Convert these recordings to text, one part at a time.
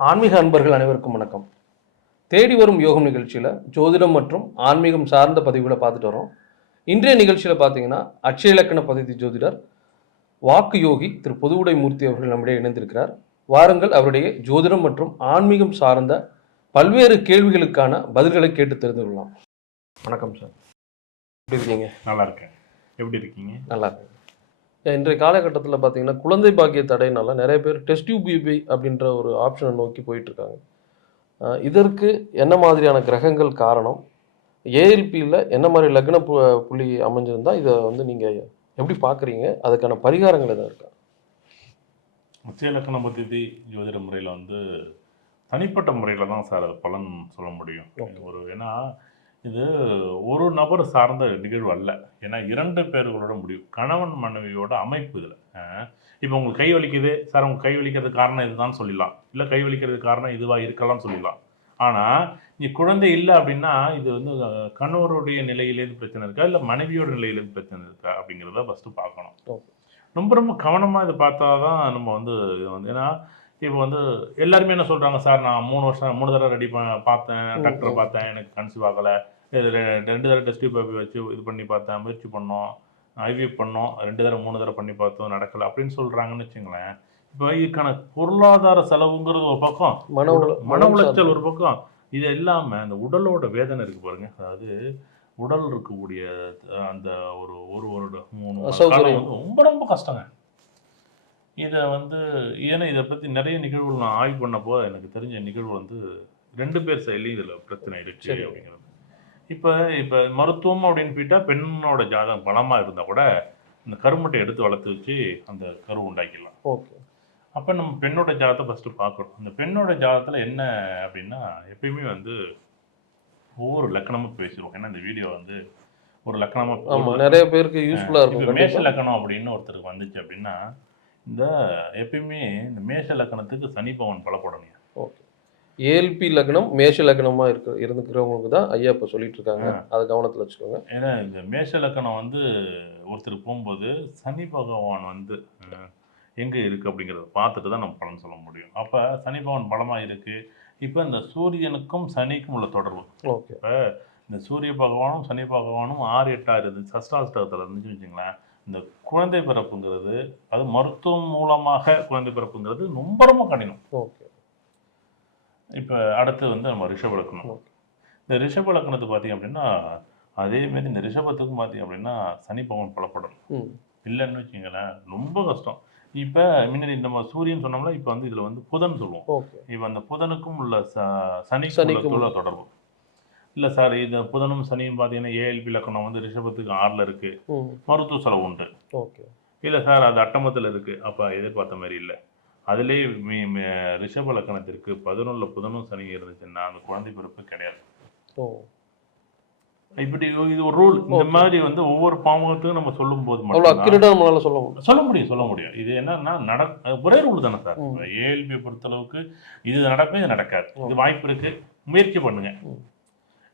ஆன்மீக அன்பர்கள் அனைவருக்கும் வணக்கம். தேடி வரும் யோகம் நிகழ்ச்சியில் ஜோதிடம் மற்றும் ஆன்மீகம் சார்ந்த பதிவுகளை பார்த்துட்டு வரோம். இன்றைய நிகழ்ச்சியில் பார்த்தீங்கன்னா அட்சய இலக்கண பദ്ധதி ஜோதிடர் வாக்கு யோகி திரு பொதுவுடை மூர்த்தி அவர்கள் நம்மிடையே இணைந்திருக்கிறார். வாருங்கள் அவருடைய ஜோதிடம் மற்றும் ஆன்மீகம் சார்ந்த பல்வேறு கேள்விகளுக்கான பதில்களை கேட்டு தெரிந்து கொள்ளலாம். வணக்கம் சார். எப்படி இருக்கீங்க? நல்லா இருக்கேன். எப்படி இருக்கீங்க? நல்லா இருக்கு இன்றைய காலகட்டத்தில் பார்த்தீங்கன்னா குழந்தை பாக்கிய தடையினால நிறைய பேர் டெஸ்ட் டியூபிபி அப்படின்ற ஒரு ஆப்ஷனை நோக்கி போயிட்டு இருக்காங்க அஹ் இதற்கு என்ன மாதிரியான கிரகங்கள் காரணம்? ஏஎல்பியில் என்ன மாதிரி லக்ன பு புள்ளி அமைஞ்சிருந்தா இதை வந்து நீங்கள் எப்படி பார்க்குறீங்க அதுக்கான பரிகாரங்கள் எதாவது இருக்கா? உச்ச இலக்கண பத்தி ஜோதிட முறையில் வந்து தனிப்பட்ட முறையில் தான் சார் அது பலன் சொல்ல முடியும். ஒரு ஏன்னா இது ஒரு நபர் சார்ந்த நிகழ்வு அல்ல. ஏன்னா இரண்டு பேர்களோட முடிவு. கணவன் மனைவியோட அமைப்பு இதில். இப்போ உங்களுக்கு கை வலிக்குது. சார் உங்க கை வலிக்கிறதுக்கு காரணம் இதுதான் சொல்லிடலாம். இல்லை கை வலிக்கிறதுக்கு காரணம் இதுவாக இருக்கலாம்னு சொல்லிடலாம். ஆனால் நீ குழந்தை இல்லை அப்படின்னா இது வந்து கணவருடைய நிலையிலேருந்து பிரச்சனை இருக்கா? இல்லை மனைவியோட நிலையிலேருந்து பிரச்சனை இருக்கா? அப்படிங்கிறத ஃபஸ்ட்டு பார்க்கணும். ரொம்ப ரொம்ப கவனமாக இதை பார்த்தா தான் நம்ம வந்து இது வந்து ஏன்னா இப்போ வந்து எல்லாருமே என்ன சொல்கிறாங்க சார் நான் மூணு வருஷம் மூணு தடவை ரெடி பார்த்தேன். ம், டாக்டரை. பார்த்தேன். எனக்கு கன்சீவ் ஆகலை. இது ரெண்டு தடவை டெஸ்ட் பேப்பர் வச்சு இது பண்ணி பார்த்தேன் முயற்சி பண்ணோம் ஐவிஎஃப் பண்ணோம் ரெண்டு தடவை மூணு தடவை பண்ணி பார்த்தோம் நடக்கலை அப்படின்னு சொல்கிறாங்கன்னு வச்சுங்களேன். இப்போ இதுக்கான பொருளாதார செலவுங்கிறது ஒரு பக்கம் மன மன உளைச்சல் ஒரு பக்கம். இது இல்லாமல் அந்த உடலோட வேதனை இருக்கு பாருங்க. அதாவது உடல் இருக்கக்கூடிய அந்த ஒரு ஒரு வருடம் மூணு ரொம்ப ரொம்ப கஷ்டங்க. இதை வந்து ஏன்னா இதை பற்றி நிறைய நிகழ்வுகள் நான் ஆய்வு பண்ணப்போ எனக்கு தெரிஞ்ச நிகழ்வு வந்து ரெண்டு பேர் சைட்லையும் இதில் பிரச்சனை சரி. அப்படிங்கிறது. இப்போ இப்போ மருத்துவம் அப்படின்னு போயிட்டா பெண்ணோட ஜாதகம் பலமாக இருந்தால் கூட இந்த கருமுட்டை எடுத்து வளர்த்து வச்சு அந்த கரு உண்டாக்கிடலாம். ஓகே. அப்போ நம்ம பெண்ணோட ஜாதகத்தை ஃபஸ்ட்டு பார்க்கணும். அந்த பெண்ணோட ஜாதகத்தில் என்ன அப்படின்னா எப்பயுமே வந்து ஒவ்வொரு லக்கணமும் பேசிடுவோம் ஏன்னா இந்த வீடியோ வந்து ஒரு லக்கணமாக நிறைய பேருக்கு யூஸ்ஃபுல்லாக இருக்கும். மேஷ. லக்கணம் அப்படின்னு ஒருத்தருக்கு வந்துச்சு அப்படின்னா இந்த எப்பயுமே இந்த மேஷ லக்கணத்துக்கு சனி பவன் பலப்படணும். ஓகே. ஏஎல்பி லக்னம் மேஷ லக்னமாக இருக்க இருந்துக்கிறவங்களுக்கு தான் ஐயா இப்போ சொல்லிட்டு இருக்காங்க அதை கவனத்தில் வச்சுக்கோங்க. ஏன்னா இந்த மேஷ லக்கணம் வந்து ஒருத்தர் போகும்போது சனி பகவான் வந்து எங்க இருக்கு அப்படிங்கிறத பார்த்துட்டு தான் நம்ம பலன் சொல்ல முடியும். அப்போ சனி பகவான் பலமா இருக்கு. இப்போ இந்த சூரியனுக்கும் சனிக்கும் உள்ள தொடர்பு. ஓகே. இப்போ இந்த சூரிய பகவானும் சனி பகவானும் ஆறு எட்டாக இருந்து சஷ்டாஷ்டகத்தில் இருந்துச்சுன்னு வச்சுங்களேன் இந்த குழந்தை பிறப்புங்கிறது அது மருத்துவம் மூலமாக குழந்தை பிறப்புங்கிறது ரொம்ப ரொம்ப கடினம். ஓகே. இப்போ அடுத்து வந்து நம்ம ரிஷப லக்னம். இந்த ரிஷப லக்னத்துக்கு பார்த்தீங்க அப்படின்னா அதேமாரி இந்த ரிஷபத்துக்கும் பார்த்தீங்க அப்படின்னா சனி பகவான் பலப்படும். இல்லைன்னு வச்சுங்களேன் ரொம்ப கஷ்டம். இப்போ முன்னாடி நம்ம சூரியன் சொன்னோம்ல இப்போ வந்து இதில் வந்து புதன் சொல்லுவோம். இப்போ அந்த புதனுக்கும் உள்ள ச சனிக்கும் சனிக்கும் உள்ள. தொடர்பு. இல்லை சார் இது புதனும் சனியும் பார்த்தீங்கன்னா ஏஎல்பி லக்கணம் வந்து ரிஷபத்துக்கு ஆறில் இருக்குது மருத்துவ செலவு உண்டு. இல்லை சார் அது அட்டமத்தில் இருக்குது அப்போ எதிர்பார்த்த மாதிரி இல்லை. மீ- ரிஷப லக்கணத்திற்கு பதினொன்றில் புதனும் சனி இருந்துச்சுன்னா அந்த குழந்தை பிறப்பு கிடையாது. ஓ. இப்படி இது ஒரு ரூல் இந்த. மாதிரி வந்து ஒவ்வொரு பாவகத்துக்கும் நம்ம சொல்லும்போது அவ்வளோ மட்டும் சொல்ல முடியும். சொல்ல முடியும் சொல்ல முடியும். இது என்னன்னா நட ஒரே ரூல் தானே சார். ம். ஏஎல்பி பொறுத்தளவுக்கு இது நடக்கும் இது நடக்காது. இது வாய்ப்பு இருக்கு முயற்சி பண்ணுங்க.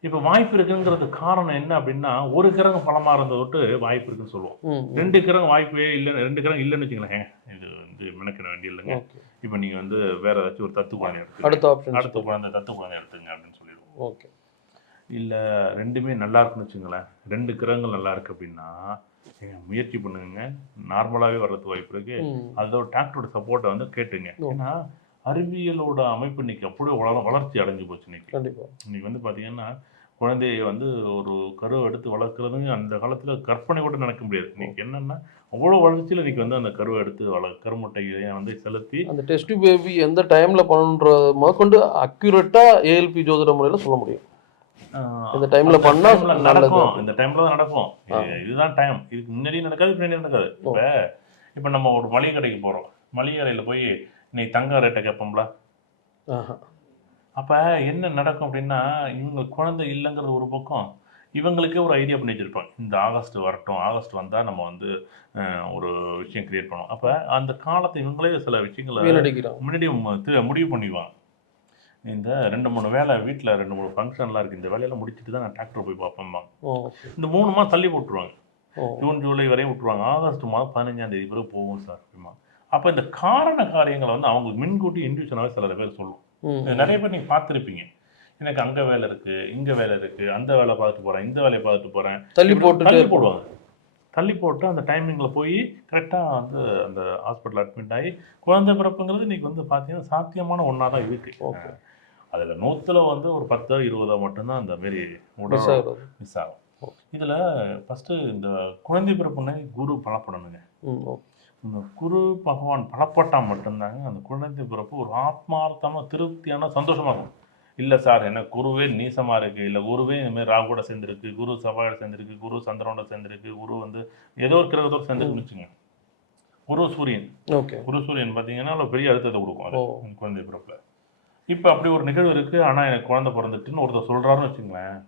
இப்போ வாய்ப்பு இருக்குங்கிறது காரணம் என்ன அப்படின்னா ஒரு கிரகம் பலமா இருந்ததை விட்டு வாய்ப்பு இருக்குன்னு சொல்லுவோம். ரெண்டு கிரகம் வாய்ப்பே இல்லைன்னு ரெண்டு கிரகம் இல்லைன்னு வச்சுங்களேன் இது வந்து மெனக்கிட வேண்டிய இல்லைங்க ஓகே. இப்போ நீங்க வந்து வேற ஏதாச்சும் ஒரு தத்து குழந்தை எடுத்துங்க அடுத்த ஆப்ஷன் அடுத்த குழந்தை தத்து குழந்தை எடுத்துங்க அப்படின்னு சொல்லிடுவோம். ஓகே. இல்லை ரெண்டுமே நல்லா இருக்குன்னு வச்சுங்களேன். ரெண்டு கிரகங்கள் நல்லா இருக்கு அப்படின்னா முயற்சி பண்ணுங்க நார்மலாகவே வர்றதுக்கு வாய்ப்பு இருக்கு. அதோட டாக்டரோட சப்போர்ட்டை வந்து கேட்டுங்க. ஏன்னா அறிவியலோட அமைப்பு இன்னைக்கு அப்படியே வளர வளர்ச்சி அடைஞ்சு போச்சு இன்னைக்கு. இன்னைக்கு வந்து பார்த்தீங்கன்னா குழந்தையை வந்து ஒரு கருவை எடுத்து வளர்க்குறதுங்க அந்த காலத்தில் கற்பனை கூட நடக்க முடியாது. இன்னைக்கு என்னன்னா அவ்வளோ வளர்ச்சியில் இன்னைக்கு வந்து அந்த கருவை எடுத்து வள கருமுட்டையை வந்து செலுத்தி அந்த டெஸ்ட் பேபி எந்த டைம்ல பண்ணணுன்றத முதற்கொண்டு அக்யூரேட்டா ஏஎல்பி ஜோதிட முறையில சொல்ல முடியும். இந்த டைம்ல பண்ணா நடக்கும். இந்த டைம்ல தான் நடக்கும். இதுதான் டைம் இதுக்கு முன்னாடி நடக்காது பின்னாடி நடக்காது. இப்போ இப்போ நம்ம ஒரு மளிகை கடைக்கு போகிறோம் மளிகை கடையில் போய் இன்னைக்கு தங்க ரேட்டை கேட்போம்ல. அப்போ என்ன நடக்கும் அப்படின்னா இவங்க குழந்தை இல்லைங்கிறது ஒரு பக்கம் இவங்களுக்கே ஒரு ஐடியா பண்ணி வச்சிருப்பாங்க. இந்த ஆகஸ்ட் வரட்டும் ஆகஸ்ட் வந்தால் நம்ம வந்து ஒரு விஷயம் கிரியேட் பண்ணுவோம் அப்போ அந்த காலத்தை இவங்களே சில விஷயங்களை முன்னாடி முடிவு பண்ணிடுவாங்க. இந்த ரெண்டு மூணு வேலை வீட்டில் ரெண்டு மூணு ஃபங்க்ஷன்லாம் இருக்குது இந்த வேலையெல்லாம் முடிச்சுட்டு தான் நான் டிராக்டர் போய் பார்ப்பேன் இந்த மூணு மாதம் தள்ளி போட்டுருவாங்க. ஜூன் ஜூலை வரையும் விட்டுருவாங்க. ஆகஸ்ட் மாதம் பதினஞ்சாம் தேதி பிறகு போகும் சார் அப்படிமா அப்போ இந்த காரண காரியங்களை வந்து அவங்களுக்கு முன்கூட்டி இண்டிவிஜுவலாகவே சில பேர் சொல்லும். ம், இது நிறைய பேர் நீங்கள் பார்த்துருப்பீங்க. எனக்கு அங்கே வேலை இருக்கு இங்கே வேலை இருக்கு அந்த வேலை பார்த்துட்டு போகிறேன் இந்த வேலையை பார்த்துட்டு போகிறேன் தள்ளி போட்டுட்டு தள்ளி போடுவாங்க. தள்ளி போட்டு அந்த டைமிங்கில் போய் கரெக்டாக வந்து அந்த ஹாஸ்பிட்டல் அட்மிட் ஆகி குழந்தை பிறப்புங்கிறது இன்னைக்கு வந்து பார்த்தீங்கன்னா சாத்தியமான ஒன்றா தான் இருக்கு. ஓகே அதில் நூற்றுல வந்து ஒரு பத்தோ இருபதோ மட்டும்தான் அந்த மாரி உடல் மிஸ் ஆகும். இதில் ஃபஸ்ட்டு இந்த குழந்தை பிறப்புன்னு குரு பலப்படணுங்க. இந்த குரு பகவான் பலப்பட்டால் மட்டும்தாங்க. அந்த குழந்தை பிறப்பு ஒரு ஆத்மார்த்தமாக திருப்தியான சந்தோஷமா இருக்கும். இல்லை சார் எனக்கு குருவே நீசமாக இருக்குது இல்லை குருவே இனிமேல் ராகுவோட சேர்ந்துருக்கு குரு செவ்வாயோட சேர்ந்துருக்கு குரு சந்திரனோட சேர்ந்துருக்கு குரு வந்து ஏதோ ஒரு கிரகத்தோட சேர்ந்துருக்குன்னு வச்சுங்க குரு சூரியன். ஓகே. குரு சூரியன் பார்த்தீங்கன்னா பெரிய அழுத்தத்தை கொடுக்கும் அது குழந்தை பிறப்புல. இப்போ அப்படி ஒரு நிகழ்வு இருக்குது ஆனால் எனக்கு குழந்தை பிறந்துட்டுன்னு ஒருத்தர் சொல்கிறாருன்னு வச்சுங்களேன்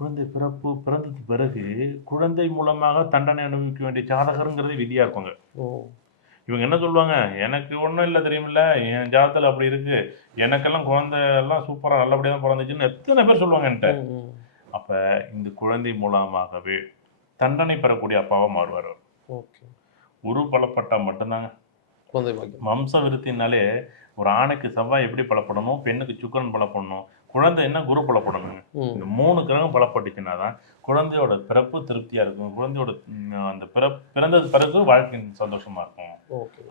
குழந்தை பிறப்பு பிறந்தது பிறகு குழந்தை மூலமாக தண்டனை அனுபவிக்க வேண்டிய ஜாதகருங்கிறதே விதியாக இருப்பாங்க ஓ. இவங்க என்ன சொல்லுவாங்க? எனக்கு ஒன்றும் இல்லை தெரியுமில்ல. என் ஜாதத்தில் அப்படி இருக்கு. எனக்கெல்லாம் குழந்தை எல்லாம் சூப்பராக நல்லபடியாக தான் பிறந்துச்சுன்னு எத்தனை பேர் சொல்லுவாங்க என்கிட்ட. அப்போ இந்த குழந்தை மூலமாகவே தண்டனை பெறக்கூடிய அப்பாவாக மாறுவார். ஓகே. குரு பலப்பட்டால் மட்டும்தாங்க. குழந்தை வம்ச விருத்தினாலே ஒரு ஆணுக்கு செவ்வாய் எப்படி பலப்படணும்? பெண்ணுக்கு சுக்கிரன் பலப்படணும்? குழந்தை என்ன குரு பலப்படணுங்க ம். இந்த மூணு கிரகம் பலப்பட்டுச்சுன்னா தான் குழந்தையோட பிறப்பு திருப்தியாக இருக்கும். குழந்தையோட அந்த பிறப் பிறந்தது பிறகு வாழ்க்கை சந்தோஷமா இருக்கும்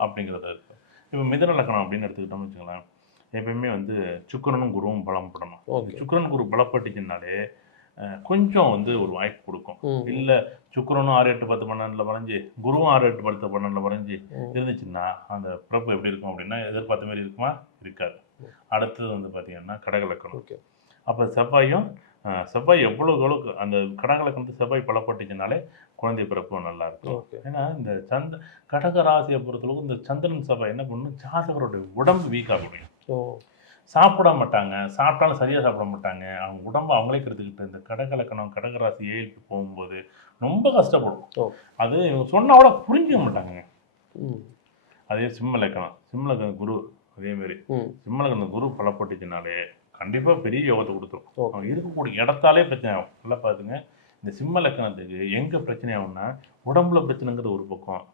அப்படிங்கிறது இருக்கு. இப்போ மிதன லக்கணம் அப்படின்னு எடுத்துக்கிட்டோம்னு வச்சுக்கலாம் எப்பயுமே வந்து சுக்கிரனும் குருவும் பலப்படணும் ஓகே. சுக்கிரன் குரு பலப்பட்டுச்சுனாலே கொஞ்சம் வந்து ஒரு வாய்ப்பு கொடுக்கும். இல்லை சுக்கிரனும் ஆறு எட்டு பத்து பன்னெண்டில் வரைஞ்சி குருவும் ஆறு எட்டு பத்து பன்னெண்டில் வரைஞ்சி. இருந்துச்சுன்னா அந்த பிறப்பு எப்படி இருக்கும் அப்படின்னா எதிர்பார்த்த மாதிரி இருக்குமா? இருக்காது. அடுத்தது வந்து பார்த்தீங்கன்னா கடகலக்கணம். ஓகே. அப்போ செவ்வாயும் செவ்வாய் எவ்வளோக்கு எவ்வளோக்கு அந்த கடகலக்கணத்து செவ்வாய் பலப்பட்டுச்சுனாலே குழந்தை பிறப்பு நல்லா இருக்கும். ஏன்னா இந்த சந்த கடக ராசியை பொறுத்தளவுக்கு இந்த சந்திரன் செவ்வாய் என்ன பண்ணும்? ஜாதகருடைய உடம்பு வீக் ஆகும் ஓ. சாப்பிட மாட்டாங்க. சாப்பிட்டாலும் சரியாக சாப்பிட மாட்டாங்க. அவங்க உடம்பு அவங்களே கெடுத்துக்கிட்டு இந்த கடகலக்கணம் கடகராசி ஏழுக்கு போகும்போது ரொம்ப கஷ்டப்படும். அது இவங்க சொன்னா கூட புரிஞ்சுக்க மாட்டாங்க. அதே சிம்ம லக்கணம். சிம்ம லக்கணம் குரு அதே மாதிரி ம். சிம்ம லக்கணம் குரு பலப்பட்டுச்சுனாலே கண்டிப்பாக பெரிய யோகத்தை கொடுத்துரும். அவங்க இருக்கக்கூடிய இடத்தாலே பிரச்சனை ஆகும். நல்லா பார்த்துங்க இந்த சிம்ம லக்கணத்துக்கு எங்கே பிரச்சனை ஆகும்னா உடம்புல பிரச்சனைங்கிறது ஒரு பக்கம்.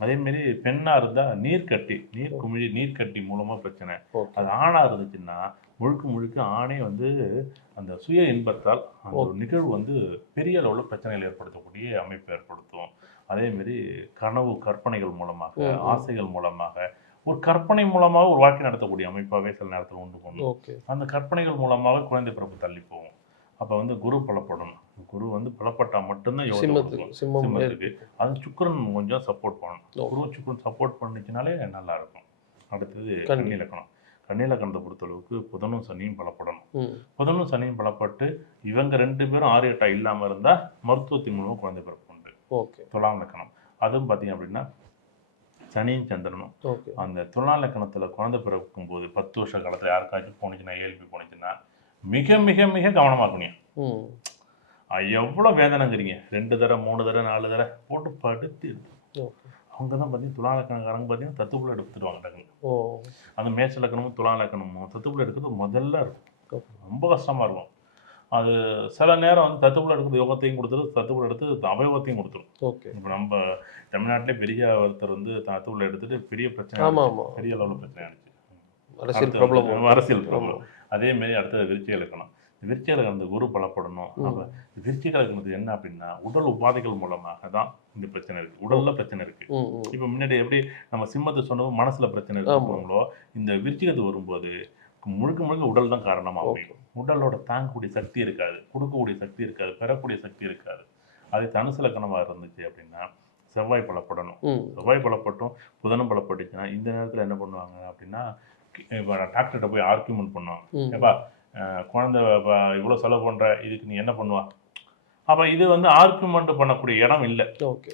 ம். அதே மாதிரி பெண்ணாக இருந்தால் நீர்க்கட்டி நீர் குமிழி நீர்க்கட்டி மூலமாக பிரச்சனை. அது ஆணாக இருந்துச்சுன்னா முழுக்க முழுக்க ஆணே வந்து அந்த சுய இன்பத்தால் அந்த ஒரு நிகழ்வு வந்து பெரிய அளவில் பிரச்சனைகள் ஏற்படுத்தக்கூடிய அமைப்பை ஏற்படுத்தும். அதே மாதிரி கனவு கற்பனைகள் மூலமாக. ஆசைகள் மூலமாக ஒரு கற்பனை மூலமாக ஒரு வாழ்க்கை நடத்தக்கூடிய அமைப்பாகவே சில நேரத்தில் உண்டு பண்ணும். அந்த கற்பனைகள் மூலமாக குழந்தை பிறப்பு தள்ளி போகும். அப்போ வந்து குரு பலப்படணும். குரு வந்து பலப்பட்டால் மட்டும்தான் சிம்மத்துக்கு அது சுக்கிரன் கொஞ்சம் சப்போர்ட் பண்ணணும். குரு சுக்கிரன் சப்போர்ட் பண்ணுச்சுனாலே நல்லா இருக்கும் அடுத்தது கன்னி. கன்னி லக்கணம் கன்னி லக்கணத்தை பொறுத்தளவுக்கு புதனும் சனியும் பலப்படணும். புதனும் சனியும் பலப்பட்டு இவங்க ரெண்டு பேரும் ஆறு எட்டா இல்லாமல் இருந்தால் மருத்துவத்தின் மூலமாக குழந்தை பிறப்பு உண்டு. ஓகே. துலாம் லக்கணம். அதுவும் பார்த்தீங்க அப்படின்னா சனியும் சந்திரனும். அந்த துலாம் லக்கணத்தில் குழந்தை பிறக்கும் போது பத்து வருஷ காலத்தில் யாருக்காச்சும் போனுச்சுன்னா ஏழ்பி போனுச்சுன்னா மிக மிக மிக கவனமாக இருக்கணும். எவ்வளோ வேதனைங்கிறீங்க ரெண்டு தடவை மூணு தடவை நாலு தடவை போட்டு படுத்து அவங்க தான் பார்த்தீங்கன்னா துலா லக்கணக்காரங்க பார்த்தீங்கன்னா தத்துக்குள்ள எடுத்துடுவாங்க டக்குனு. ஓ. அந்த மேட்ச் லக்கணமும் துலா லக்கணமும் தத்துக்குள்ள எடுக்கிறது முதல்ல இருக்கும். ரொம்ப கஷ்டமாக இருக்கும். அது சில நேரம் வந்து தத்துக்குள்ள எடுக்கிறது யோகத்தையும் கொடுத்துரு தத்துக்குள்ள எடுத்து அவயோகத்தையும் கொடுத்துரும். ஓகே. இப்போ நம்ம தமிழ்நாட்டிலே பெரிய ஒருத்தர் வந்து தத்துக்குள்ள எடுத்துட்டு பெரிய பிரச்சனை பெரிய அளவில் பிரச்சனை ஆயிடுச்சு. அரசியல் ப்ராப்ளம் அரசியல் ப்ராப்ளம் அதே மாதிரி அடுத்தது விருச்சிக இலக்கணம். இந்த விருச்சிக இலக்கணம் இந்த குரு பலப்படணும். அப்போ விருச்சிக இலக்கணத்து என்ன அப்படின்னா உடல் உபாதைகள் மூலமாக தான் இந்த பிரச்சனை இருக்கு. உடல்ல பிரச்சனை இருக்கு. ம் ம். இப்போ முன்னாடி எப்படி நம்ம சிம்மத்தை சொன்னோம் மனசுல பிரச்சனை ஆமா. இருக்குங்களோ இந்த விருச்சிகத்து வரும்போது முழுக்க முழுக்க உடல் தான் காரணமா ஓகே. அமையும். உடலோட தாங்கக்கூடிய சக்தி இருக்காது. கொடுக்கக்கூடிய சக்தி இருக்காது. பெறக்கூடிய சக்தி இருக்காது. அது தனுசு லக்கணமாக இருந்துச்சு அப்படின்னா செவ்வாய் பலப்படணும். செவ்வாய் பலப்பட்டும் புதனும் பலப்பட்டுச்சுன்னா இந்த நேரத்தில் என்ன பண்ணுவாங்க அப்படின்னா இப்போ டாக்டர்கிட்ட போய் ஆர்கியூமெண்ட் பண்ணுவாங்க ம். ஏப்பா குழந்தை இவ்வளோ செலவு பண்ணுற இதுக்கு நீ என்ன பண்ணுவா? அப்போ இது வந்து ஆர்கியூமெண்ட் பண்ணக்கூடிய இடம் இல்லை.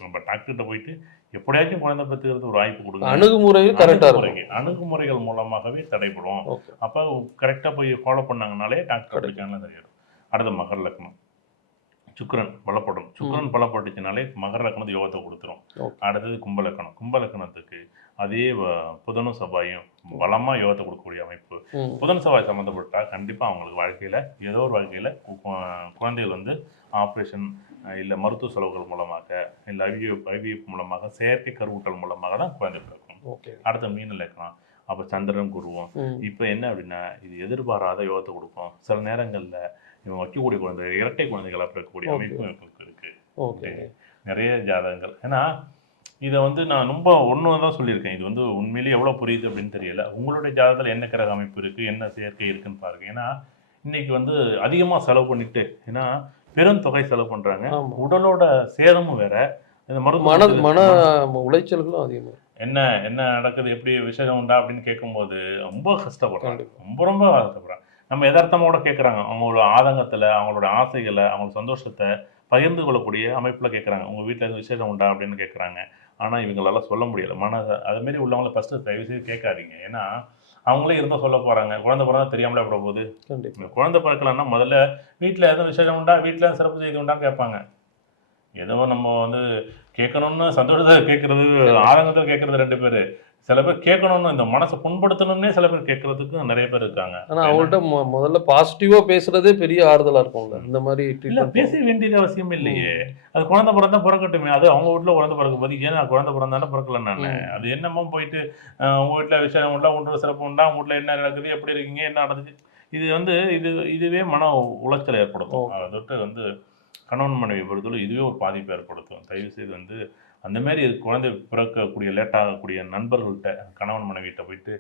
நம்ம டாக்டர்கிட்ட போயிட்டு எப்படியாச்சும் குழந்தை பெற்றுக்கிறது ஒரு வாய்ப்பு கொடுங்க. அணுகுமுறையில் கரெக்டாக அணுகுமுறைகள் மூலமாகவே தடைபடும். அப்போ கரெக்டாக போய் ஃபாலோ பண்ணாங்கனாலே டாக்டர். பிடிச்சாங்களே தெரியும் அடுத்த மகர லக்னம். சுக்கிரன் பலப்படும். சுக்கிரன் பலப்பட்டுச்சுனாலே மகர லக்னத்து யோகத்தை கொடுத்துரும். அடுத்தது கும்ப லக்கணம் கும்ப லக்கணத்துக்கு அதே புதனும் செவ்வாயும் பலமாக யோகத்தை கொடுக்கக்கூடிய அமைப்பு. புதன் செவ்வாய் சம்மந்தப்பட்டா கண்டிப்பாக அவங்களுக்கு வாழ்க்கையில் ஏதோ ஒரு வாழ்க்கையில் குழந்தைகள் வந்து ஆப்ரேஷன் இல்லை மருத்துவ செலவுகள் மூலமாக இல்லை ஐவிஎஃப் ஐவிஎஃப் மூலமாக செயற்கை கருவூட்டல் மூலமாக தான் குழந்தை பிறக்கும். ஓகே. அடுத்த மீன லக்கணம் அப்போ சந்திரன் குருவும். இப்போ என்ன அப்படின்னா இது எதிர்பாராத யோகத்தை கொடுக்கும். சில நேரங்களில் இவங்க வைக்கக்கூடிய குழந்தை இரட்டை குழந்தைகளாக பிறக்கக்கூடிய. அமைப்பு இருக்கு. ஓகே. நிறைய ஜாதகங்கள். ஏன்னா இதை வந்து நான் ரொம்ப ஒன்று தான் சொல்லியிருக்கேன். இது வந்து உண்மையிலேயே எவ்வளோ புரியுது அப்படின்னு தெரியல. உங்களுடைய ஜாதகத்தில் என்ன கிரக அமைப்பு இருக்குது என்ன சேர்க்கை இருக்குன்னு பாருங்க. ஏன்னா இன்னைக்கு வந்து அதிகமாக செலவு பண்ணிட்டு ஏன்னா பெருந்தொகை செலவு பண்ணுறாங்க உடலோட சேதமும் வேற. இந்த மன மருத்துவ மன உளைச்சல்களும் அதிகமாக என்ன என்ன நடக்குது? எப்படி விஷயம் உண்டா அப்படின்னு கேட்கும்போது ரொம்ப கஷ்டப்படுறாங்க. ரொம்ப ரொம்ப கஷ்டப்படுறாங்க. நம்ம யதார்த்தமோட கேட்குறாங்க. அவங்களோட ஆதங்கத்தில் அவங்களோட ஆசைகளை அவங்களோட சந்தோஷத்தை பகிர்ந்து கொள்ளக்கூடிய அமைப்பில் கேட்குறாங்க உங்கள் வீட்டில் எதுவும் விசேஷம் உண்டா அப்படின்னு கேட்குறாங்க ஆனால் இவங்களால சொல்ல முடியல. மன அதுமாரி உள்ளவங்கள ஃபஸ்ட்டு தயவு செய்து கேட்காதீங்க. ஏன்னா அவங்களே இருந்தால் சொல்ல போகிறாங்க குழந்தை பிறந்தா தெரியாமலே விட போகுது? குழந்தை பிறக்கலன்னா முதல்ல வீட்டில் எதுவும் விசேஷம் உண்டா? வீட்டில் சிறப்பு செய்தி உண்டான்னு கேட்பாங்க. ஏதோ நம்ம வந்து கேட்கணும்னு சந்தோஷத்தை கேட்கறது ஆதங்கத்தில் கேட்கறது ரெண்டு பேர். சில பேர் கேட்கணும்னு இந்த மனசை புண்படுத்தணும்னே சில பேர் கேட்கறதுக்கு நிறைய பேர் இருக்காங்க. ஆனா அவங்கள்ட்ட முதல்ல பாசிட்டிவா பேசுறதே பெரிய ஆறுதலா இருக்கும்ல. இந்த மாதிரி இல்ல பேச வேண்டியது அவசியம் இல்லையே. அது குழந்தை பிறந்தா பிறக்கட்டுமே. அது அவங்க வீட்டுல குழந்தை பிறக்க போது ஏன் நான் குழந்தை பிறந்தாலும் பிறக்கல நான். அது என்னமோ போயிட்டு உங்க வீட்டுல விஷயம் உண்டா உங்களோட சிறப்பு உண்டா? உங்க வீட்டுல என்ன நடக்குது? எப்படி இருக்கீங்க? என்ன நடந்துச்சு? இது வந்து இது இதுவே மன உளைச்சல் ஏற்படுத்தும். அதை தொட்டு வந்து கணவன் மனைவி பொறுத்தவரை இதுவே ஒரு பாதிப்பு ஏற்படுத்தும். தயவு செய்து வந்து அந்த மாதிரி குழந்தை பிறக்கக்கூடிய லேட் ஆகக்கூடிய நண்பர்கள்ட்ட கணவன் மனைவிட்ட போயிட்டு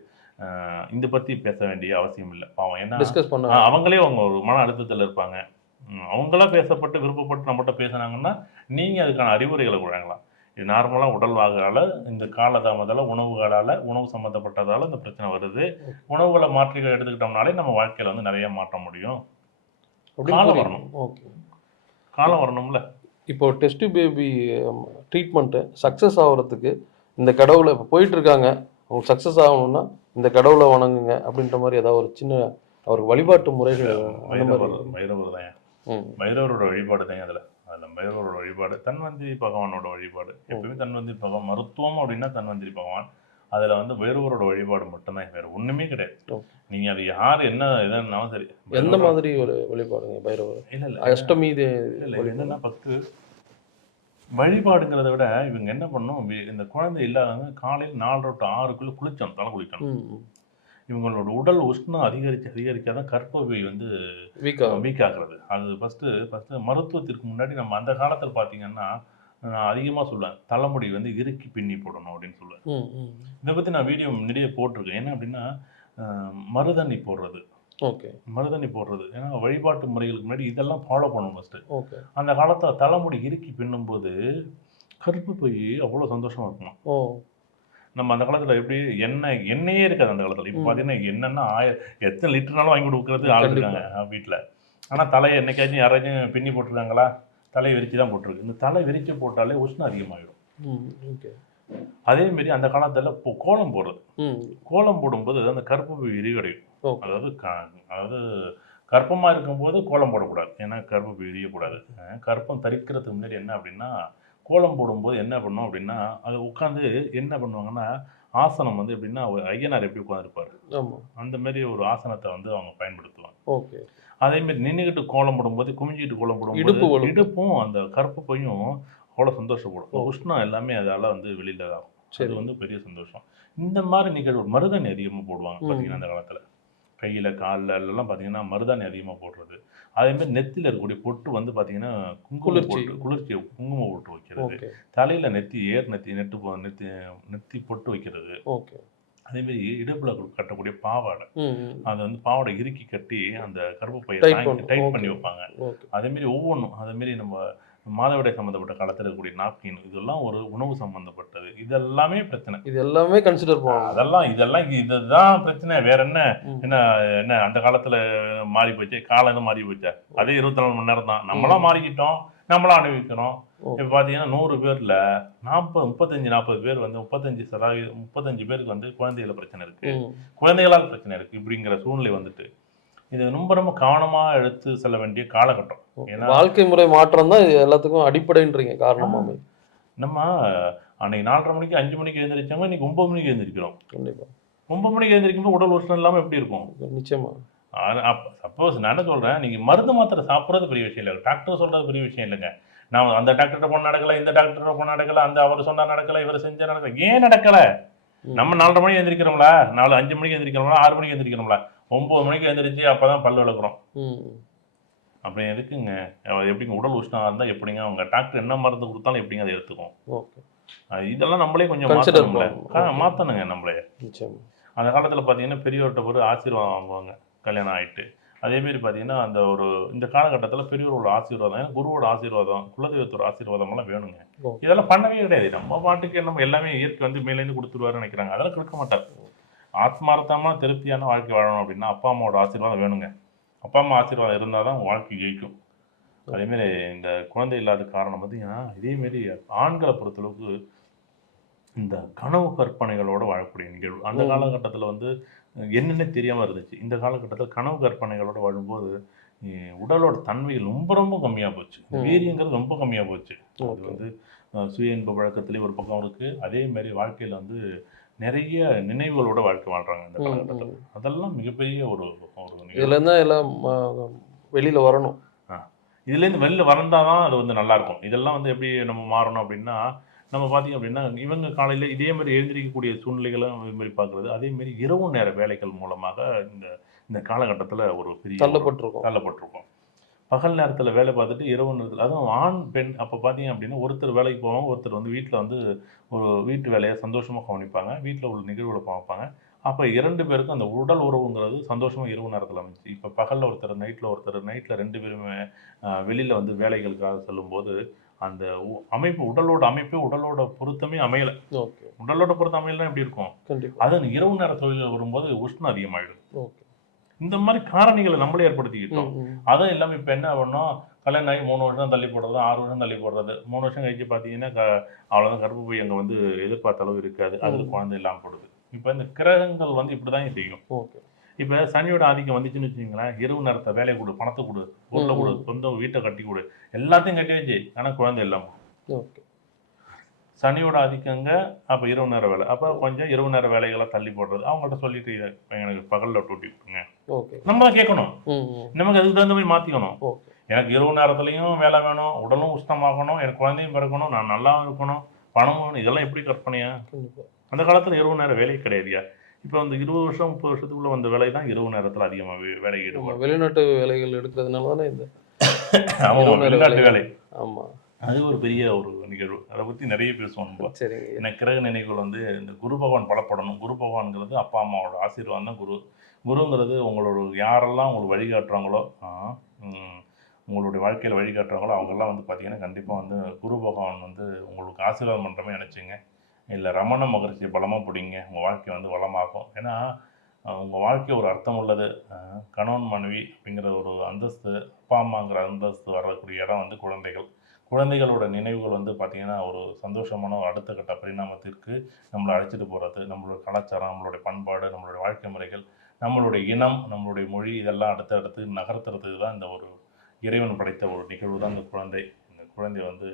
இந்த பத்தி பேச வேண்டிய அவசியம் இல்லை. பாவம். ஏன்னா டிஸ்கஸ் பண்ண அவங்களே அவங்க ஒரு மன அழுத்தத்தில் இருப்பாங்க. அவங்களா பேசப்பட்டு விருப்பப்பட்டு நம்மகிட்ட பேசுனாங்கன்னா நீங்கள் அதுக்கான அறிவுரைகளை வழங்கலாம். இது நார்மலாக உடல் வாகால இந்த காலதாமதால உணவுகளால் உணவு சம்மந்தப்பட்டதால இந்த பிரச்சனை வருது. உணவுகளை மாற்றி எடுத்துக்கிட்டோம்னாலே நம்ம வாழ்க்கையில் வந்து நிறைய மாற்ற முடியும். காலம் வரணும். காலம் வரணும்ல. இப்போ டெஸ்ட் பேபி ட்ரீட்மெண்ட்டு சக்ஸஸ் ஆகுறதுக்கு இந்த கடவுளை இப்போ போயிட்டு இருக்காங்க அவங்க சக்ஸஸ் ஆகணும்னா இந்த கடவுளை வணங்குங்க அப்படின்ற மாதிரி ஏதாவது ஒரு சின்ன அவருக்கு வழிபாட்டு முறைகள் பைரவர் தான் பைரவரோட வழிபாடு தான் அதில். அதில் பைரவரோட வழிபாடு தன்வந்திரி பகவானோட வழிபாடு. எப்பவுமே தன்வந்திரி பகவான் மருத்துவம் அப்படின்னா தன்வந்திரி பகவான். அதில் வந்து பைரவரோட வழிபாடு மட்டும்தான் வேறு ஒன்றுமே கிடையாது. நீங்கள் அது யார் என்ன எதுனாலும் சரி. எந்த மாதிரி ஒரு வழிபாடுங்க பைரவர்? இல்லை இல்லை. அஷ்டமி இது என்னன்னா பக்து வழிபாடுங்கிறத விட இவங்க என்ன பண்ணும் இந்த குழந்தை இல்லாதவங்க காலையில் நாலரை டு ஆறுக்குள்ள குளிச்சணும் தலை குளிக்கணும். இவங்களோட உடல் உஷ்ணம் அதிகரித்து அதிகரிக்காதான் கற்பவை வந்து வீக்கா வீக் ஆகுறது. அது ஃபஸ்ட்டு ஃபஸ்ட்டு மருத்துவத்திற்கு முன்னாடி நம்ம அந்த காலத்தில் பார்த்தீங்கன்னா நான் அதிகமாக சொல்லுவேன். தலைமுடி வந்து இறுக்கி பின்னி போடணும் அப்படின்னு சொல்லுவேன். இதை பற்றி நான் வீடியோ நிறைய போட்டிருக்கேன். என்ன அப்படின்னா அஹ், மருதாணி போடுறது. ஓகே. மருதாணி போடுறது. ஏன்னா வழிபாட்டு முறைகளுக்கு முன்னாடி இதெல்லாம் ஃபாலோ பண்ணணும் ஃபஸ்ட்டு ஓகே. அந்த காலத்தில் தலைமுடி இறுக்கி பின்னும்போது கருப்பு போய் அவ்வளோ சந்தோஷமா இருக்குமா ஓ. நம்ம அந்த காலத்தில் எப்படி எண்ணெய் எண்ணெயே இருக்காது அந்த காலத்தில். இப்போ. பார்த்தீங்கன்னா எண்ணெய்னா ஆய எத்தனை லிட்டர்னாலும் வாங்கி கொடுக்குறது ஆள். இருக்காங்க வீட்டில் ஆனால் தலையை என்னைக்காச்சும் யாராச்சும் பின்னி போட்டிருக்காங்களா? தலையை விரிச்சு தான் போட்டிருக்கு. இந்த தலை விரிச்சு போட்டாலே உஷ்ணம் அதிகமாகிடும் ஓகே. அதே மாதிரி அந்த காலத்தில் இப்போ கோலம் போடுறது. கோலம் போடும்போது அந்த கருப்பு போய் விரிவடையும். அதாவது க- அதாவது கர்ப்பமாக இருக்கும்போது கோலம் போடக்கூடாது. ஏன்னா கர்ப்பம் விரியக்கூடாது. கர்ப்பம் தரிக்கிறதுக்கு முன்னாடி என்ன அப்படின்னா கோலம் போடும்போது என்ன பண்ணும் அப்படின்னா அது உட்காந்து என்ன பண்ணுவாங்கன்னா ஆசனம் வந்து எப்படின்னா ஐயனார் எப்படி உட்காந்துருப்பார் அந்த மாதிரி ஒரு ஆசனத்தை வந்து அவங்க பயன்படுத்துவாங்க. ஓகே. அதே மாதிரி நின்றுக்கிட்டு கோலம் போடும்போது குமிஞ்சிக்கிட்டு கோலம் போடும்போது. இடுப்பும் அந்த கருப்பையும் அவ்வளோ சந்தோஷப்படும். உஷ்ணம் எல்லாமே அதால வந்து வெளியில ஆகும். அது வந்து பெரிய சந்தோஷம். இந்த மாதிரி நிகழ்வு மருதாணி அதிகமாக போடுவாங்க. பார்த்தீங்கன்னா அந்த காலத்தில். கையில் காலில் எல்லாம் பார்த்தீங்கன்னா மருதாணி அதிகமாக போடுறது. அதே மாதிரி நெத்தியில் இருக்கக்கூடிய பொட்டு வந்து பார்த்தீங்கன்னா குங்குமம். போட்டு குளிர்ச்சி குங்குமம் போட்டு வைக்கிறது. தலையில் நெத்தி ஏர் நெத்தி நெட்டு நெத்தி நெத்தி பொட்டு வைக்கிறது. ஓகே. அதே மாதிரி இடுப்பில் கட்டக்கூடிய பாவாடை. அதை வந்து பாவாடை இறுக்கி கட்டி அந்த கருப்பு பையை. டைட். பண்ணி வைப்பாங்க. ஓகே அதே மாதிரி ஒவ்வொன்றும் அதே மாதிரி நம்ம மாதவிடாய் சம்மந்தப்பட்ட காலத்தில் இருக்கக்கூடிய நாப்கின் இதெல்லாம் ஒரு உணவு சம்மந்தப்பட்டது இதெல்லாமே பிரச்சனை. இது எல்லாமே கன்சிடர் பண்ணலாம் அதெல்லாம் இதெல்லாம் இதுதான் பிரச்சனை. வேற என்ன. என்ன என்ன அந்த காலத்துல மாறி போச்சு? காலம் எதுவும் மாறி போச்சா? அதே இருபத்தி நாலு மணி நேரம் தான் நம்மளாம் மாறிக்கிட்டோம். நம்மளாம் அனுபவிக்கிறோம். இப்போ பார்த்தீங்கன்னா நூறு பேர்ல நாற்பது முப்பத்தஞ்சு நாற்பது பேர் வந்து முப்பத்தஞ்சு சதவீதம் முப்பத்தஞ்சு பேருக்கு வந்து குழந்தைகள பிரச்சனை இருக்கு. ம். குழந்தைகளால் பிரச்சனை இருக்கு இப்படிங்கிற சூழ்நிலை வந்துட்டு. இது ரொம்ப ரொம்ப கவனமா எடுத்து செல்ல வேண்டிய காலகட்டம். ஏன்னா- வாழ்க்கை முறை மாற்றம் தான் இது எல்லாத்துக்கும் அடிப்படைன்றீங்க காரணமாமே நம்ம அன்னைக்கு நாலரை மணிக்கு அஞ்சு மணிக்கு எழுந்திரிச்சவங்க இன்னைக்கு ஒன்பது மணிக்கு எழுந்திரிக்கிறோம். கண்டிப்பா. ஒன்பது மணிக்கு எழுந்திரிக்கும்போது உடல் உஷ்ணம் இல்லாமல் எப்படி இருக்கும்? நிச்சயமா. சப்போஸ் நான் என்ன சொல்கிறேன் நீங்கள் மருந்து மாத்திரை சாப்பிட்றது பெரிய விஷயம் இல்லை டாக்டர் சொல்கிறது பெரிய விஷயம் இல்லைங்க. நான் அந்த டாக்டர்கிட்ட போன நடக்கல இந்த டாக்டர்கிட்ட போன நடக்கல அந்த அவர் சொன்னா நடக்கல இவர் செஞ்ச நடக்கல. ஏன் நடக்கல. நம்ம நாலரை மணிக்கு எந்திரிக்கிறோம்ல. நாலு அஞ்சு மணிக்கு எந்திரிக்கிறோம்ல ஆறு மணிக்கு எந்திரிக்கிறோம்ல. ஒன்பது மணிக்கு எந்திரிச்சு அப்பதான் பல்லு விளக்குறோம். ம். அப்புறம் எதுக்குங்க? எப்படிங்க? உடல் உஷ்ணம் இருந்தால் எப்படிங்க? அவங்க டாக்டர் என்ன மருந்து கொடுத்தாலும் எப்படிங்க அதை எடுத்துக்கும்? இதெல்லாம் நம்மளே கொஞ்சம் மாற்றணும்ல. மாற்றணுங்க நம்மளே. அந்த காலத்தில் பார்த்தீங்கன்னா பெரியவர்கிட்ட போய் ஆசீர்வாதம் வாங்குவாங்க. கல்யாணம் ஆயிட்டு. அதேமாரி பார்த்தீங்கன்னா அந்த ஒரு இந்த காலகட்டத்தில் பெரியவரோட ஆசீர்வாதம் குருவோட ஆசீர்வாதம் குலதெய்வத்தோட ஆசீர்வாதம் எல்லாம் வேணுங்க. இதெல்லாம் பண்ணவே கிடையாது. நம்ம பாட்டுக்கு நம்ம எல்லாமே இயற்கை வந்து மேலேருந்து கொடுத்துருவாருன்னு நினைக்கிறாங்க. அதெல்லாம் கொடுக்க மாட்டார். ஆத்மார்த்தமாக திருப்தியான வாழ்க்கை வாழணும் அப்படின்னா அப்பா அம்மாவோட ஆசீர்வாதம் வேணுங்க. அப்பா அம்மா ஆசீர்வாதம் இருந்தால் தான் வாழ்க்கை ஜெயிக்கும். அதேமாரி இந்த குழந்தை இல்லாத காரணம் பார்த்தீங்கன்னா இதேமாரி ஆண்களை பொறுத்தளவுக்கு இந்த கனவு கற்பனைகளோட வாழக்கூடிய நிகழ்வு. அந்த. காலகட்டத்தில் வந்து என்னென்ன தெரியாமல் இருந்துச்சு. இந்த காலகட்டத்தில் கனவு கற்பனைகளோட வாழும்போது உடலோட தன்மைகள் ரொம்ப ரொம்ப கம்மியாக போச்சு. வீரியங்கிறது ரொம்ப கம்மியாக போச்சு. அது வந்து சுய இன்ப பழக்கத்திலே ஒரு பக்கம் இருக்கு. அதே மாதிரி வாழ்க்கையில் வந்து நிறைய நினைவுகளோட வாழ்க்கை வாழ்றாங்க இந்த காலகட்டத்தில். அதெல்லாம் மிகப்பெரிய ஒரு ஒரு நிகழ்வு. இதுல இருந்தா எல்லாம் வெளியில வரணும். இதுலேருந்து வெளில வந்தால் தான் அது வந்து நல்லா இருக்கும். இதெல்லாம் வந்து எப்படி நம்ம மாறணும் அப்படின்னா நம்ம பார்த்தீங்க அப்படின்னா இவங்க காலையில் இதே மாதிரி எழுந்திரிக்கக்கூடிய சூழ்நிலைகளும் இது மாதிரி பார்க்குறது. அதே மாதிரி இரவு நேர வேலைகள் மூலமாக இந்த இந்த காலகட்டத்தில் ஒரு பெரிய தள்ளப்பட்டிருக்கோம். தள்ளப்பட்டிருக்கோம். பகல் நேரத்தில் வேலை பார்த்துட்டு இரவு நேரத்தில் அதுவும் ஆண் பெண் அப்போ பார்த்தீங்க அப்படின்னா ஒருத்தர் வேலைக்கு போவாங்க ஒருத்தர் வந்து வீட்டில் வந்து ஒரு வீட்டு வேலையை சந்தோஷமாக கவனிப்பாங்க வீட்டில் உள்ள நிகழ்வுகளை பார்ப்பாங்க. அப்போ இரண்டு பேருக்கும் அந்த உடல் உறவுங்கிறது சந்தோஷமாக இரவு நேரத்தில் அமைச்சு இப்போ பகலில் ஒருத்தர் நைட்டில் ஒருத்தர் நைட்டில் ரெண்டு பேருமே வெளியில் வந்து வேலைகளுக்காக செல்லும்போது அந்த அமைப்பு உடலோட அமைப்பே உடலோட பொருத்தமே அமையலை. உடலோட பொருத்தம் அமையலாம் எப்படி இருக்கும்? அது இரவு நேர தொழில்கள் வரும்போது உஷ்ணம் அதிகமாயிடும். இந்த மாதிரி காரணிகளை நம்மளே ஏற்படுத்திக்கிட்டோம். ம், ம். அதுவும் இல்லாமல் இப்போ என்ன பண்ணோம்? கல்யாணம் ஆகி மூணு வருஷம் தள்ளி போடுறது ஆறு வருஷம் தள்ளி போடுறது. மூணு வருஷம் கழிச்சு பார்த்தீங்கன்னா க அவ்வளோதான் கர்ப்பப்பை அங்கே வந்து எதிர்பார்த்த அளவு இருக்காது. அதில் ம். குழந்தை இல்லாமல் போடுது. இப்போ இந்த கிரகங்கள் வந்து இப்படி தான் செய்யும். ஓகே. இப்போ சனியோட ஆதிக்கம் வந்துச்சுன்னு வச்சுங்களேன் இரவு நேரத்தை வேலையை கொடு பணத்தை கொடு ம், கொடு. சொந்த வீட்டை கட்டி கொடு. எல்லாத்தையும் கட்டி வச்சு ஆனால் குழந்தை இல்லாமல் ஓகே. சனியோட ஆதிக்கங்க அப்போ இரவு நேர வேலை. அப்போ கொஞ்சம் இரவு நேர வேலைகளை தள்ளி போடுறது. அவங்கள்ட்ட சொல்லிட்டு எனக்கு பகலில் டூட்டி விட்டுருங்க ஓகே. நம்ம தான் கேட்கணும் நமக்கு அதுக்கு தகுந்த மாதிரி மாற்றிக்கணும் எனக்கு இரவு நேரத்துலையும் வேலை வேணும் உடலும் உஷ்ணமாகணும் எனக்கு குழந்தையும் பிறக்கணும் நான் நல்லா இருக்கணும் பணமும் இதெல்லாம் எப்படி கற்பனையா? அந்த காலத்தில் இரவு நேரம் வேலை கிடையாதுயா? இப்போ அந்த இருபது வருஷம் முப்பது வருஷத்துக்குள்ள வந்த வேலை தான் இரவு நேரத்தில் அதிகமாக வேலை ஈடுபடும் வெளிநாட்டு வேலைகள் எடுக்கிறதுனால தானே இந்த ஆமாம் வெளிநாட்டு வேலை. வேலை. ஆமா. அது ஒரு பெரிய ஒரு நிகழ்வு. அதை பற்றி நிறைய பேசுவோம் நம்ம. சரிங்க. எனக்கு கிரக நினைவுகள் வந்து இந்த குரு பகவான் பலப்படணும். குரு பகவான்ங்கிறது அப்பா அம்மாவோட ஆசீர்வாதம் தான் குரு. குருங்கிறது உங்களோட யாரெல்லாம் உங்களுக்கு வழிகாட்டுறாங்களோ உங்களுடைய வாழ்க்கையில் வழிகாட்டுறாங்களோ அவங்கெல்லாம் வந்து பார்த்தீங்கன்னா கண்டிப்பாக வந்து குரு பகவான் வந்து உங்களுக்கு ஆசீர்வாதம் பண்ணுறமே நினச்சிங்க. இல்லை ரமண மகரிஷி பலமாக பிடிங்க. உங்கள் வாழ்க்கை வந்து வளமாகும். ஏன்னா உங்கள் வாழ்க்கை ஒரு அர்த்தம் உள்ளது. கணவன் மனைவி அப்படிங்கிற ஒரு அந்தஸ்து அப்பா அம்மாங்கிற அந்தஸ்து வரக்கூடிய இடம் வந்து குழந்தைகள். குழந்தைகளோட நினைவுகள் வந்து பார்த்திங்கன்னா ஒரு சந்தோஷமான ஒரு அடுத்த கட்ட பரிணாமத்திற்கு நம்மளை அழைச்சிட்டு போகிறது நம்மளோட கலாச்சாரம் நம்மளுடைய பண்பாடு நம்மளுடைய வாழ்க்கை முறைகள் நம்மளுடைய இனம் நம்மளுடைய மொழி இதெல்லாம் அடுத்தடுத்து அடுத்து நகர்த்துறதுக்கு தான் இந்த ஒரு இறைவன் படைத்த ஒரு நிகழ்வு தான் இந்த குழந்தை. இந்த குழந்தை வந்து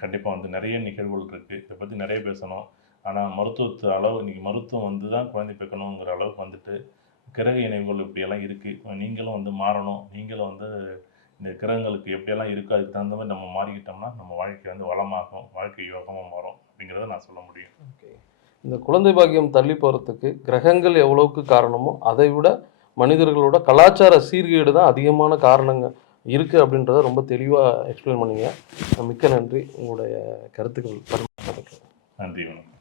கண்டிப்பாக வந்து நிறைய நிகழ்வுகள் இருக்குது இதை பற்றி நிறைய பேசணும். ஆனால் மருத்துவத்து அளவு இன்றைக்கி மருத்துவம் வந்து தான் குழந்தை பெக்கணுங்கிற அளவுக்கு வந்துட்டு கிரக இணைவுகள் இப்படியெல்லாம் இருக்குது நீங்களும் வந்து மாறணும். நீங்களும் வந்து இந்த கிரகங்களுக்கு எப்படியெல்லாம் இருக்கோ அதுக்கு தகுந்த மாதிரி நம்ம மாறிக்கிட்டோம்னா நம்ம வாழ்க்கை வந்து வளமாகும். வாழ்க்கை யோகமாக மாறும் அப்படிங்கிறத நான் சொல்ல முடியும். ஓகே. இந்த குழந்தை பாக்கியம் தள்ளி போகிறதுக்கு கிரகங்கள் எவ்வளவுக்கு காரணமோ அதை விட மனிதர்களோட கலாச்சார சீர்கேடு தான் அதிகமான காரணங்கள் இருக்குது அப்படின்றத ரொம்ப தெளிவாக எக்ஸ்பிளைன் பண்ணீங்க. மிக்க நன்றி. உங்களுடைய கருத்துக்கள் நன்றி வணக்கம்.